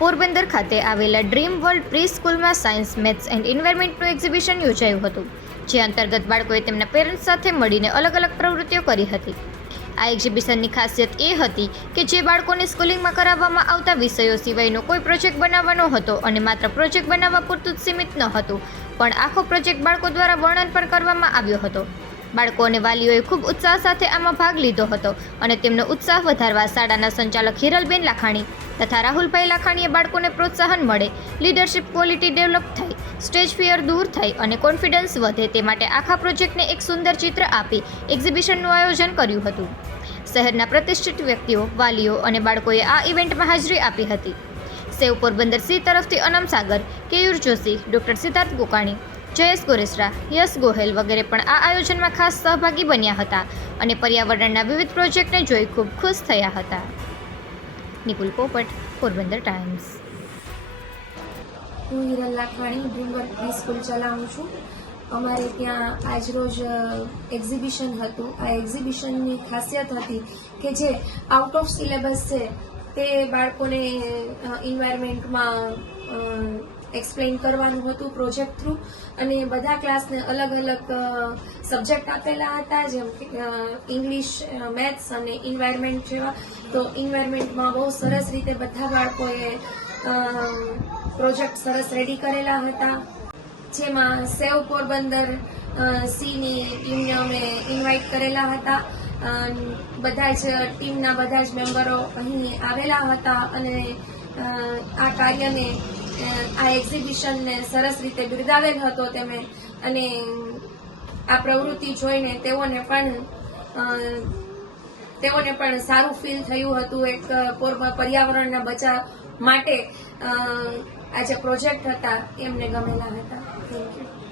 પોરબંદર ખાતે આવેલા dream world pre સ્કૂલમાં સાયન્સ મેથ્સ એન્ડ એન્વાયરમેન્ટનું એક્ઝિબિશન યોજાયું હતું, જે અંતર્ગત બાળકોએ તેમના પેરેન્ટ્સ સાથે મળીને અલગ અલગ પ્રવૃત્તિઓ કરી હતી. આ એક્ઝિબિશનની ખાસિયત એ હતી કે જે બાળકોને સ્કૂલિંગમાં કરાવવામાં આવતા વિષયો સિવાયનો કોઈ પ્રોજેક્ટ બનાવવાનો હતો અને માત્ર પ્રોજેક્ટ બનાવવા પૂરતું જ સીમિત ન હતું, પણ આખો પ્રોજેક્ટ બાળકો દ્વારા વર્ણન પણ કરવામાં આવ્યો હતો. બાળકો અને વાલીઓએ ખૂબ ઉત્સાહ સાથે આમાં ભાગ લીધો હતો અને તેમનો ઉત્સાહ વધારવા શાળાના સંચાલક હિરલબેન લાખાણી તથા રાહુલભાઈ લાખાણીએ બાળકોને પ્રોત્સાહન મળે, લીડરશિપ ક્વોલિટી ડેવલપ થાય, સ્ટેજ ફિયર દૂર થાય અને કોન્ફિડન્સ વધે તે માટે આખા પ્રોજેક્ટને એક સુંદર ચિત્ર આપી એક્ઝિબિશનનું આયોજન કર્યું હતું. શહેરના પ્રતિષ્ઠિત વ્યક્તિઓ, વાલીઓ અને બાળકોએ આ ઇવેન્ટમાં હાજરી આપી હતી. સેવ પોરબંદર સી તરફથી અનમ સાગર, કેયુર જોશી, ડૉક્ટર સિદ્ધાર્થ ગોકાણી જયેશ ગોરેસરા, યશ ગોહેલ વગેરે પણ આ આયોજનમાં ખાસ સહભાગી બન્યા હતા અને પર્યાવરણના વિવિધ પ્રોજેક્ટને જોઈ ખૂબ ખુશ થયા હતા. નિકુલ પોપટ, પોરબંદર ટાઈમ્સ. હું Hiral Lakhwani, dream work pre school ચલાવું છું. અમારે ત્યાં આજરોજ એક્ઝિબિશન હતું. આ એક્ઝિબિશનની ખાસિયત હતી કે જે આઉટ ઓફ સિલેબસ છે તે બાળકોને ઇન્વાયરમેન્ટમાં એક્સપ્લેન કરવાનું હતું પ્રોજેક્ટ થ્રુ અને બધા ક્લાસને અલગ અલગ સબ્જેક્ટ આપેલા હતા, જેમ ઇંગ્લિશ મેથ્સ અને ઇન્વાયરમેન્ટ જેવા. તો ઇન્વાયરમેન્ટમાં બહુ સરસ રીતે બધા બાળકોએ પ્રોજેક્ટ સરસ રેડી કરેલા હતા. જેમાં સેવ પોરબંદર સીની ટીમને અમે ઇન્વાઇટ કરેલા હતા. બધા જ ટીમના બધા જ મેમ્બરો અહીં આવેલા હતા અને આ કાર્યને આ એક્ઝિબિશનને સરસ રીતે બિરદાવેલ હતો તેમણે. અને આ પ્રવૃત્તિ જોઈને તેઓને પણ તેઓને પણ સારું ફીલ થયું હતું એક પોર- પર્યાવરણના બચાવ માટે આ જે પ્રોજેક્ટ હતા એમને ગમેલા હતા. Thank you